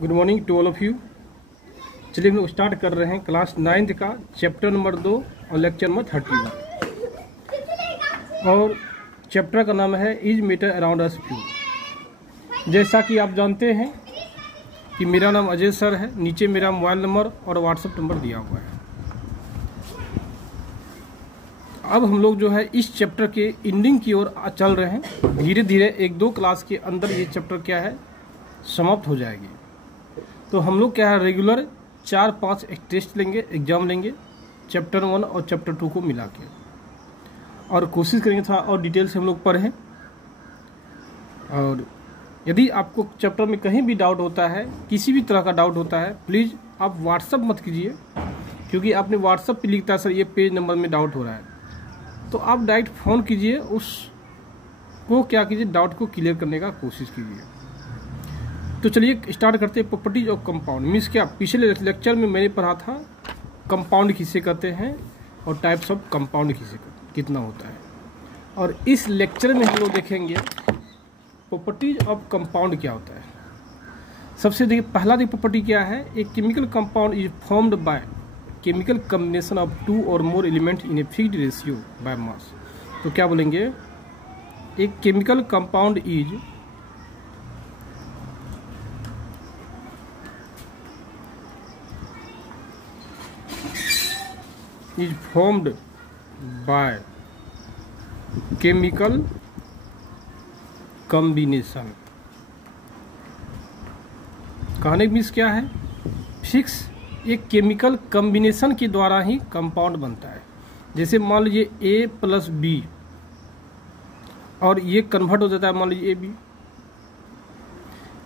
Good morning to all of you. चलिए हम लोग स्टार्ट कर रहे हैं क्लास 9th का चैप्टर नंबर 2 और लेक्चर नंबर 31 और चैप्टर का नाम है is matter around us few. जैसा कि आप जानते हैं कि मेरा नाम अजय सर है, नीचे मेरा मोबाइल नंबर और व्हाट्सएप नंबर दिया हुआ है। अब हम लोग जो है इस चैप्टर के एंडिंग की ओर चल रहे हैं। धीरे धीरे 1-2 क्लास के अंदर ये चैप्टर क्या है समाप्त हो जाएगी। तो हम लोग क्या है रेगुलर 4-5 टेस्ट लेंगे, एग्जाम लेंगे चैप्टर 1 और चैप्टर 2 को मिला के, और कोशिश करेंगे थोड़ा और डिटेल से हम लोग पढ़ें। और यदि आपको चैप्टर में कहीं भी डाउट होता है, किसी भी तरह का डाउट होता है, प्लीज़ आप व्हाट्सअप मत कीजिए, क्योंकि आपने व्हाट्सअप पे लिखता है सर ये पेज नंबर में डाउट हो रहा है, तो आप डायरेक्ट फ़ोन कीजिए, उसको क्या कीजिए डाउट को क्लियर करने का कोशिश कीजिए। तो चलिए स्टार्ट करते हैं प्रॉपर्टीज ऑफ कंपाउंड। मीन्स क्या, पिछले लेक्चर में मैंने पढ़ा था कंपाउंड किसे कहते हैं और टाइप्स ऑफ कंपाउंड कितना होता है, और इस लेक्चर में हम लोग देखेंगे प्रॉपर्टीज ऑफ कंपाउंड क्या होता है। सबसे देखिए पहला प्रॉपर्टी क्या है, एक chemical compound is formed by chemical combination of 2 और मोर element in a fixed ratio by mass. तो क्या बोलेंगे, एक chemical compound is formed by chemical combination. कहने मीन्स क्या है, फिक्स एक केमिकल कॉम्बिनेशन के द्वारा ही कंपाउंड बनता है। जैसे मान लीजिए A+B और ये कन्वर्ट हो जाता है मान लीजिए AB।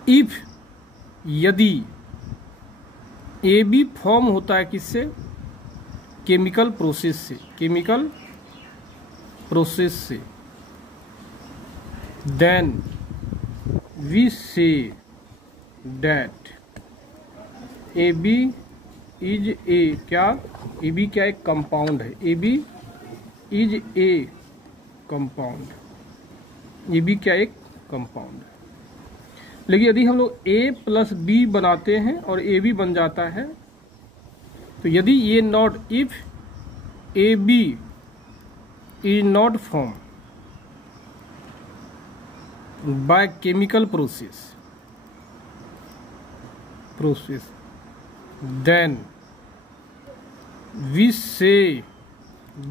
इफ यदि AB फॉर्म होता है किससे, केमिकल प्रोसेस से, केमिकल प्रोसेस से, then we say that AB is a क्या, AB क्या एक कंपाउंड है, AB is a compound, AB क्या एक कंपाउंड है। लेकिन यदि हम लोग A+B बनाते हैं और AB बन जाता है, तो यदि ये not, if AB is not form by chemical process then we say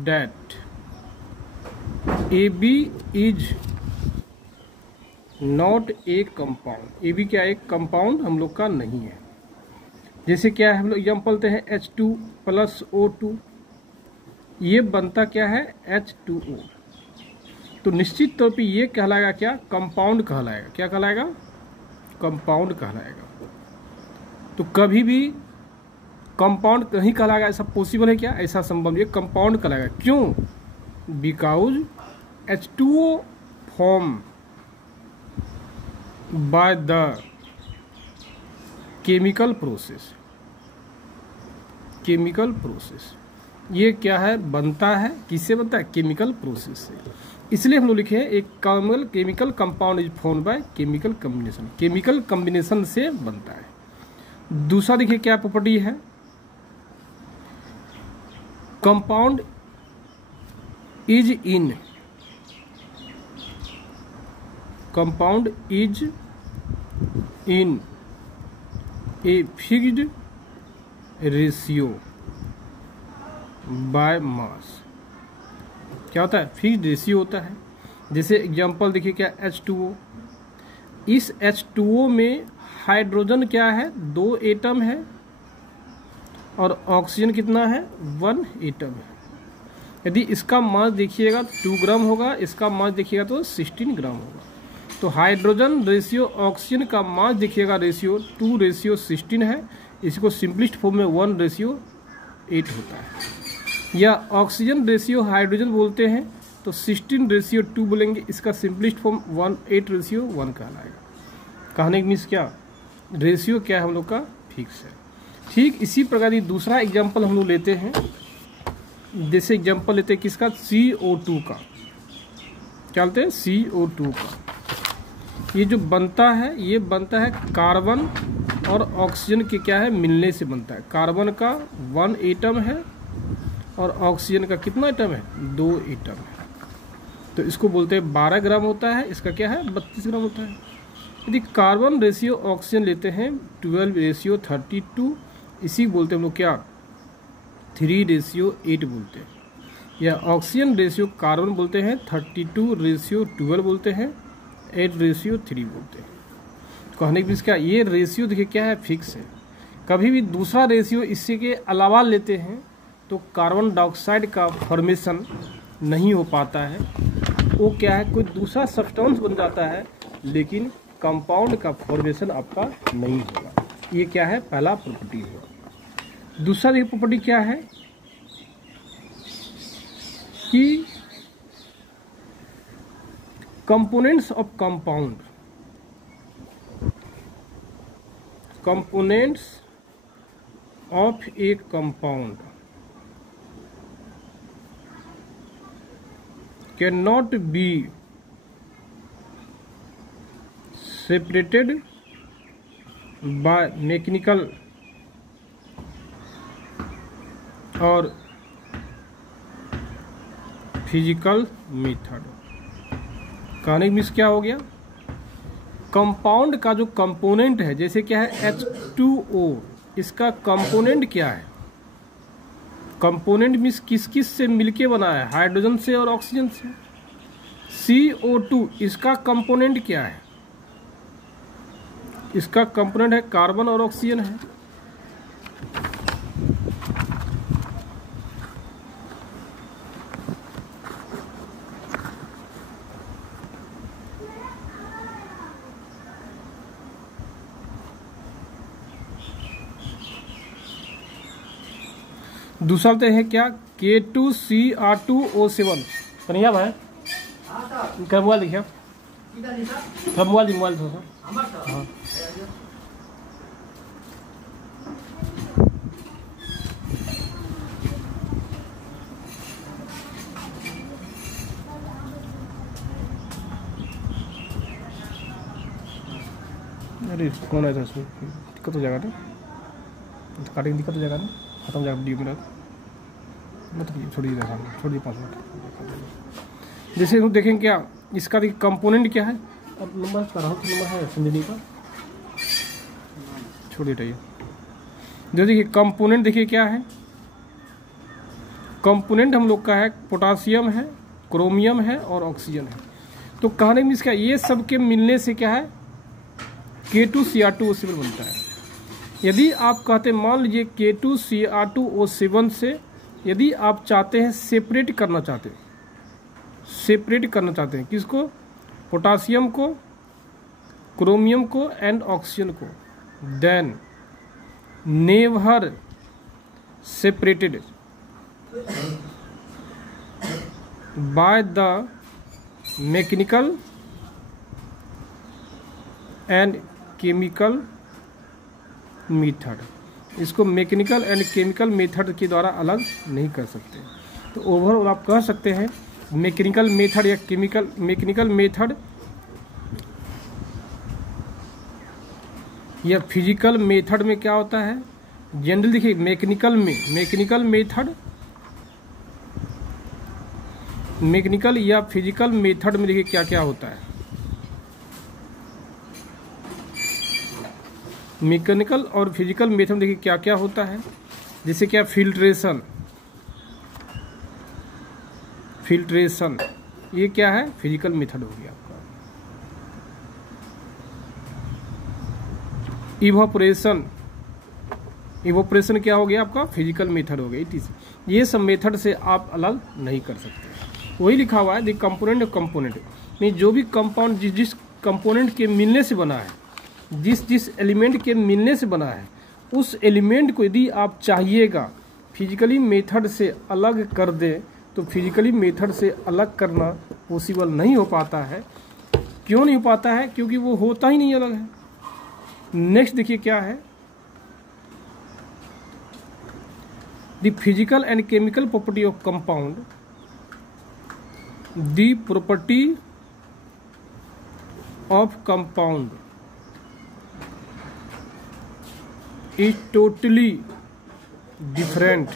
that AB is not a compound। AB क्या एक कंपाउंड हम लोग का नहीं है। जैसे क्या है, हम लोग एग्जाम्पल लेते हैं H2+O2, ये बनता क्या है H2O। तो निश्चित तौर पे ये कहलाएगा क्या, कंपाउंड कहलाएगा। क्या कहलाएगा, कंपाउंड कहलाएगा। तो कभी भी कंपाउंड नहीं कहलाएगा, ऐसा पॉसिबल है क्या, ऐसा संभव, ये कंपाउंड कहलाएगा। क्यों, because H2O form by the chemical process, chemical process ये क्या है बनता है, किससे बनता है, केमिकल प्रोसेस से। इसलिए हम लोग लिखे हैं एक chemical compound is formed by chemical combination, chemical combination से बनता है। दूसरा देखिए क्या प्रॉपर्टी है, compound is in, compound is in a fixed ratio by mass. क्या होता है, फिक्स्ड रेशियो होता है। जैसे एग्जांपल देखिए क्या, H2O, इस H2O में हाइड्रोजन क्या है, 2 एटम है, और ऑक्सीजन कितना है, 1 एटम है। यदि इसका मास देखिएगा 2 ग्राम होगा, इसका मास देखिएगा तो 16 ग्राम होगा। तो हाइड्रोजन रेशियो ऑक्सीजन का मास देखिएगा रेशियो 2:16 है। इसको सिंपलिस्ट फॉर्म में 1:8 होता है, या ऑक्सीजन रेशियो हाइड्रोजन बोलते हैं तो 16:2 बोलेंगे। इसका सिंपलिस्ट फॉर्म 8:1 कहलाएगा। कहने की मीन्स क्या, रेशियो क्या है हम लोग का फिक्स है। ठीक इसी प्रकार की दूसरा एग्जांपल हम लोग लेते हैं। जैसे एग्जांपल लेते हैं किसका, CO2 का। क्या बोलते हैं, CO2 का। ये जो बनता है, ये बनता है कार्बन और ऑक्सीजन के क्या है, मिलने से बनता है। कार्बन का 1 एटम है और ऑक्सीजन का कितना एटम है, 2 एटम है। तो इसको बोलते हैं 12 ग्राम होता है, इसका क्या है 32 ग्राम होता है। यदि कार्बन रेशियो ऑक्सीजन लेते हैं 12:32, इसी बोलते हैं हम लोग क्या 3:8 बोलते हैं। या ऑक्सीजन रेशियो कार्बन बोलते हैं 32:12 बोलते हैं, 8:3 बोलते हैं। कहने की क्या, ये रेशियो देखिए क्या है, फिक्स है। कभी भी दूसरा रेशियो इससे के अलावा लेते हैं तो कार्बन डाइऑक्साइड का फॉर्मेशन नहीं हो पाता है। वो क्या है, कोई दूसरा सब्सटेंस बन जाता है, लेकिन कंपाउंड का फॉर्मेशन आपका नहीं होगा। ये क्या है, पहला प्रॉपर्टी होगा। दूसरा देखिए प्रॉपर्टी क्या है कि components of compound, components of A compound can not be separated by mechanical और फिजिकल मेथड। कहने की मीन्स क्या हो गया, कंपाउंड का जो कंपोनेंट है, जैसे क्या है H2O, इसका कंपोनेंट क्या है, कंपोनेंट मीन्स किस किस से मिलके बना है, हाइड्रोजन से और ऑक्सीजन से। CO2 इसका कंपोनेंट क्या है, इसका कंपोनेंट है कार्बन और ऑक्सीजन है। दूसरा तो है क्या, K2Cr2O7। कन्हैया भाई क्या मोबाइल देखिए, मोबाइल थोड़ा सा। हाँ अरे कौन है था, इसमें दिक्कत हो जाएगा ना, काटेंगे दिक्कत हो जाएगा ना, खत्म हो जाएगा वीडियो मेरा, मतलब छोड़िए 5 मिनट। जैसे हम देखेंगे क्या, इसका देखिए कंपोनेंट क्या है, अब नंबर कर रहा हूँ, नंबर है संजनी का, छोड़िए रहिए। जो देखिए कंपोनेंट देखिए क्या है, कंपोनेंट हम लोग का है पोटासियम है, क्रोमियम है और ऑक्सीजन है। तो कहने में इसका ये सब के मिलने से क्या है K2Cr2O7 बनता है। यदि आप कहते, मान लीजिए K2Cr2O7 से यदि आप चाहते हैं सेपरेट करना चाहते हैं, किसको, पोटासियम को, क्रोमियम को एंड ऑक्सीजन को, then never separated by the mechanical and chemical method. इसको मैकेनिकल एंड केमिकल मेथड के द्वारा अलग नहीं कर सकते। तो ओवरऑल आप कह सकते हैं मैकेनिकल मेथड या मैकेनिकल मेथड या फिजिकल मेथड में क्या होता है, जनरल देखिए मैकेनिकल या फिजिकल मेथड में देखिए क्या क्या होता है। मैकेनिकल और फिजिकल मेथड में देखिए क्या क्या होता है, जैसे क्या फिल्ट्रेशन, ये क्या है फिजिकल मेथड हो गया आपका। इवोपरेशन क्या हो गया आपका, फिजिकल मेथड हो गया। ये सब मेथड से आप अलग नहीं कर सकते। वही लिखा हुआ है द कंपोनेंट में जो भी कंपाउंड जिस कंपोनेंट के मिलने से बना है, जिस एलिमेंट के मिलने से बना है, उस एलिमेंट को यदि आप चाहिएगा फिजिकली मेथड से अलग कर दे, तो फिजिकली मेथड से अलग करना पॉसिबल नहीं हो पाता है। क्यों नहीं हो पाता है, क्योंकि वो होता ही नहीं अलग है। नेक्स्ट देखिए क्या है, the physical and chemical property of compound, the property of compound is totally different,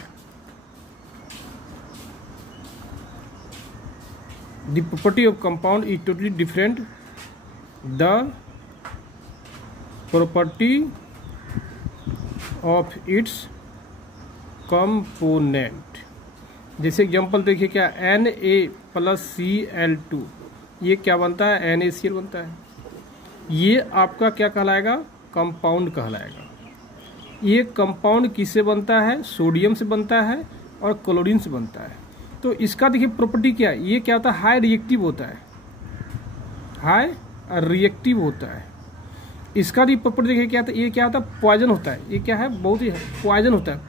the property of compound is totally different, the property of its component. जैसे एग्जांपल देखिए क्या, Na+Cl2 ये क्या बनता है, NaCl बनता है। ये आपका क्या कहलाएगा, कंपाउंड कहलाएगा। ये कंपाउंड किससे बनता है, सोडियम से बनता है और क्लोरीन से बनता है। तो इसका देखिए प्रॉपर्टी क्या है, ये क्या होता है, हाई रिएक्टिव होता है, हाई रिएक्टिव होता है। इसका भी प्रॉपर्टी देखिए क्या होता है, ये क्या होता है, पॉइजन होता है। ये क्या है, बहुत ही पॉइजन होता है।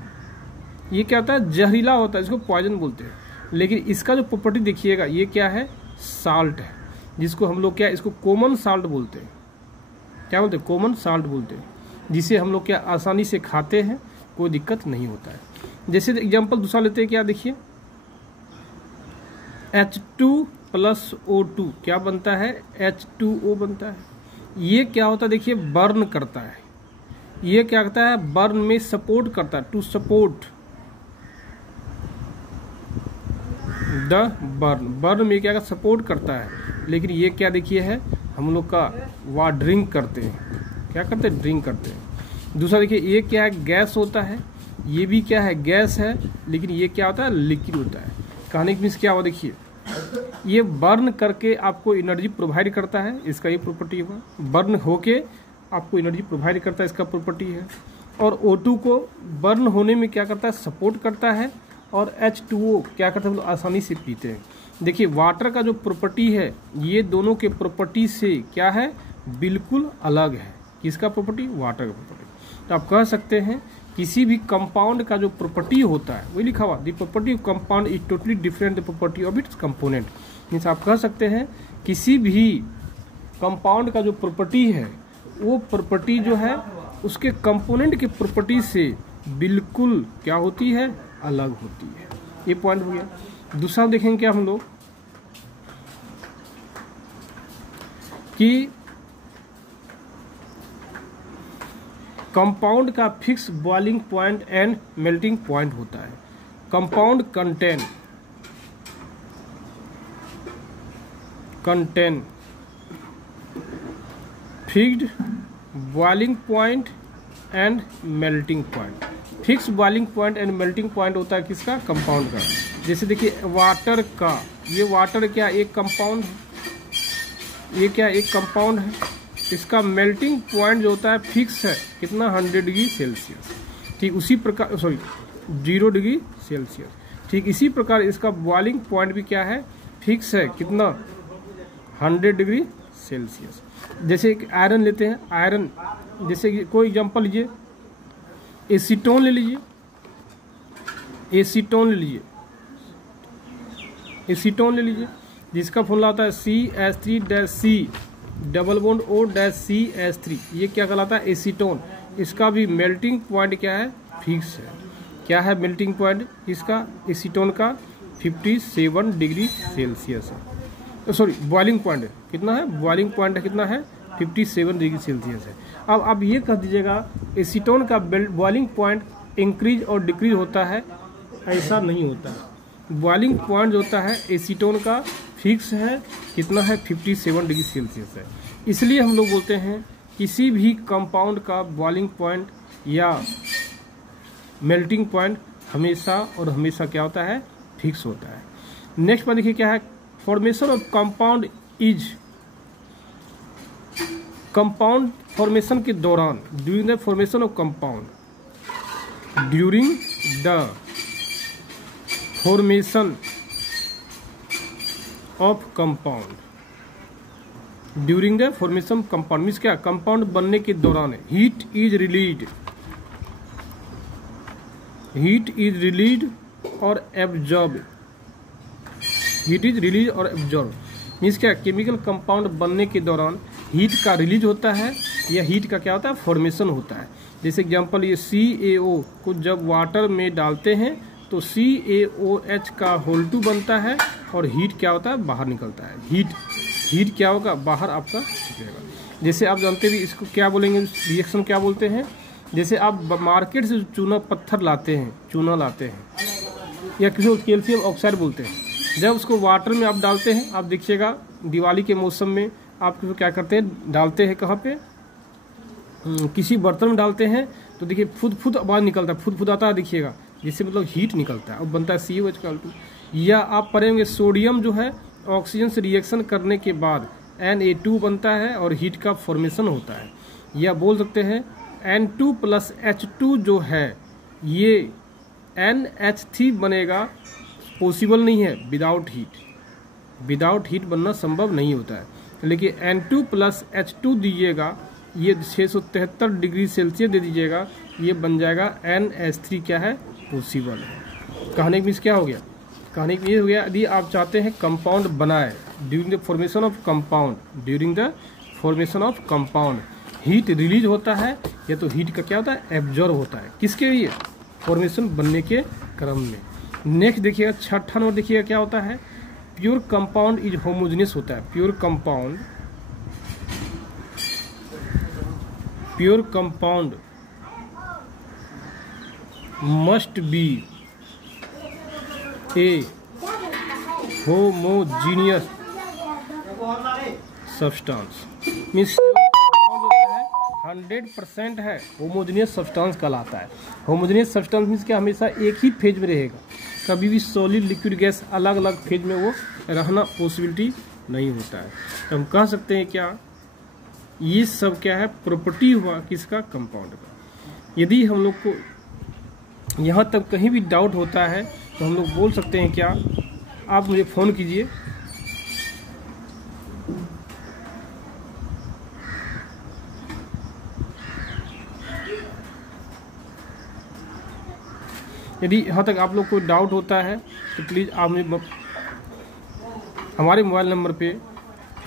ये क्या होता है, जहरीला होता है, इसको पॉइजन बोलते हैं। लेकिन इसका जो प्रॉपर्टी देखिएगा, ये क्या है, साल्ट है, जिसको हम लोग क्या, इसको कॉमन साल्ट बोलते हैं। क्या बोलते हैं, कॉमन साल्ट बोलते हैं, जिसे हम लोग क्या आसानी से खाते हैं, कोई दिक्कत नहीं होता है। जैसे एग्जांपल दूसरा लेते हैं, क्या देखिए, H2+O2 क्या बनता है, H2O बनता है। ये क्या होता है, देखिए बर्न करता है। ये क्या करता है, बर्न में सपोर्ट करता है, टू सपोर्ट द बर्न में क्या सपोर्ट करता है। लेकिन ये क्या देखिए है, हम लोग का वह ड्रिंक करते हैं, क्या करते हैं, ड्रिंक करते हैं। दूसरा देखिए, ये क्या है, गैस होता है। ये भी क्या है, गैस है, लेकिन ये क्या होता है, लिक्विड होता है। कहने की मीन्स क्या हुआ, देखिए ये बर्न करके आपको एनर्जी प्रोवाइड करता है, इसका ये प्रॉपर्टी हुआ। बर्न होके आपको एनर्जी प्रोवाइड करता है, इसका प्रॉपर्टी है। और O2 को बर्न होने में क्या करता है, सपोर्ट करता है। और H2O क्या करता है, हम लोग आसानी से पीते हैं। देखिए वाटर का जो प्रॉपर्टी है, ये दोनों के प्रॉपर्टी से क्या है, बिल्कुल अलग है। किसका प्रॉपर्टी, वाटर का प्रॉपर्टी। तो आप कह सकते हैं किसी भी कंपाउंड का जो प्रॉपर्टी होता है, वही लिखा हुआ, the property of compound is totally different the property of its component. Means आप कह सकते हैं किसी भी कंपाउंड का जो प्रॉपर्टी है, वो प्रॉपर्टी जो है उसके कंपोनेंट के प्रॉपर्टी से बिल्कुल क्या होती है, अलग होती है। ये पॉइंट हो गया। दूसरा देखेंगे क्या हम लोग, कि कंपाउंड का fix boiling point and melting point होता है। Compound contain fixed boiling point and melting point. Fix boiling point and melting point होता है किसका, कंपाउंड का। जैसे देखिए वाटर का, ये वाटर क्या एक कंपाउंड है, ये क्या एक कंपाउंड है। इसका मेल्टिंग पॉइंट जो होता है फिक्स है, कितना, 100 डिग्री सेल्सियस। ठीक उसी प्रकार, सॉरी 0 डिग्री सेल्सियस। ठीक इसी प्रकार इसका बॉइलिंग पॉइंट भी क्या है, फिक्स है, कितना, 100 डिग्री सेल्सियस। जैसे एक आयरन लेते हैं, आयरन जैसे कोई एग्जांपल लीजिए, एसीटोन ले लीजिए, एसीटोन ले लीजिए, एसीटोन ले लीजिए, जिसका फॉर्मूला होता है CH3-C डबल बॉन्ड O-CH3। ये क्या कहलाता है, एसीटोन। इसका भी मेल्टिंग पॉइंट क्या है, फिक्स है। क्या है मेल्टिंग पॉइंट इसका, एसीटोन का 57 डिग्री सेल्सियस है। सॉरी बॉइलिंग पॉइंट कितना है, बॉइलिंग पॉइंट कितना है, 57 डिग्री सेल्सियस है। अब आप ये कह दीजिएगा एसीटोन का बॉइलिंग पॉइंट इंक्रीज और डिक्रीज होता है, ऐसा नहीं होता है। बॉइलिंग पॉइंट जो होता है एसीटोन का फिक्स है, कितना है, 57 डिग्री सेल्सियस है। इसलिए हम लोग बोलते हैं किसी भी कंपाउंड का बॉइलिंग पॉइंट या मेल्टिंग पॉइंट हमेशा और हमेशा क्या होता है, फिक्स होता है। नेक्स्ट पर देखिए क्या है, formation of compound is, compound formation के दौरान, during the formation of compound, during the formation of compound, during the formation compound means क्या, कंपाउंड बनने के दौरान heat is release, heat is release और एब्जॉर्ब, हीट इज रिलीज और absorb means क्या, chemical compound बनने के दौरान हीट का रिलीज होता है या हीट का क्या होता है, फॉर्मेशन होता है। जैसे एग्जांपल ये CaO को जब वाटर में डालते हैं तो CaOH का होल2 बनता है और हीट क्या होता है, बाहर निकलता है। हीट क्या होगा, बाहर आपका निकलेगा। जैसे आप जानते भी इसको क्या बोलेंगे, रिएक्शन क्या बोलते हैं, जैसे आप मार्केट से चूना पत्थर लाते हैं, चूना लाते हैं, या किसी को कैल्शियम ऑक्साइड बोलते हैं, जब उसको वाटर में आप डालते हैं, आप देखिएगा दिवाली के मौसम में आप क्या करते हैं, डालते हैं कहाँ पे, किसी बर्तन में डालते हैं, तो देखिए फुद आवाज़ निकलता है, फुद आता है, देखिएगा, जिससे मतलब हीट निकलता है और बनता है CuH2। या आप पढ़ेंगे सोडियम जो है ऑक्सीजन से रिएक्शन करने के बाद Na2 बनता है और हीट का फॉर्मेशन होता है। या बोल सकते हैं N2 + H2 जो है ये NH3 बनेगा, पॉसिबल नहीं है विदाउट हीट बनना संभव नहीं होता है। लेकिन N2 + H2 दीजिएगा, ये 673 डिग्री सेल्सियस दे दीजिएगा, ये बन जाएगा NH3, क्या है, पॉसिबल है। कहने का मीन्स क्या हो गया, कहने का ये हो गया, यदि आप चाहते हैं कंपाउंड बनाए, during the formation of compound heat release होता है, या तो हीट का क्या होता है, एब्जॉर्ब होता है, किसके लिए, फॉर्मेशन बनने के क्रम में। नेक्स्ट देखिएगा 6ठा नंबर, देखिएगा क्या होता है, प्योर कंपाउंड इज होमोजेनियस होता है। Pure compound must be A homogeneous substance, means 100% है, होमोजेनियस सब्सटेंस कहलाता है। होमोजेनियस सब्सटेंस मीन्स क्या, हमेशा एक ही फेज में रहेगा, कभी भी सॉलिड लिक्विड गैस अलग अलग फेज में वो रहना पॉसिबिलिटी नहीं होता है। तो हम कह सकते हैं क्या, ये सब क्या है, प्रॉपर्टी हुआ किसका, कंपाउंड का। यदि हम लोग को यहाँ तक कहीं भी डाउट होता है तो हम लोग बोल सकते हैं क्या, आप मुझे फ़ोन कीजिए, यदि यहाँ तक आप लोग को डाउट होता है तो प्लीज़ आप मुझे हमारे मोबाइल नंबर पे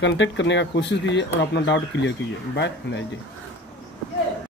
कांटेक्ट करने का कोशिश कीजिए और अपना डाउट क्लियर कीजिए। Bye, nice day.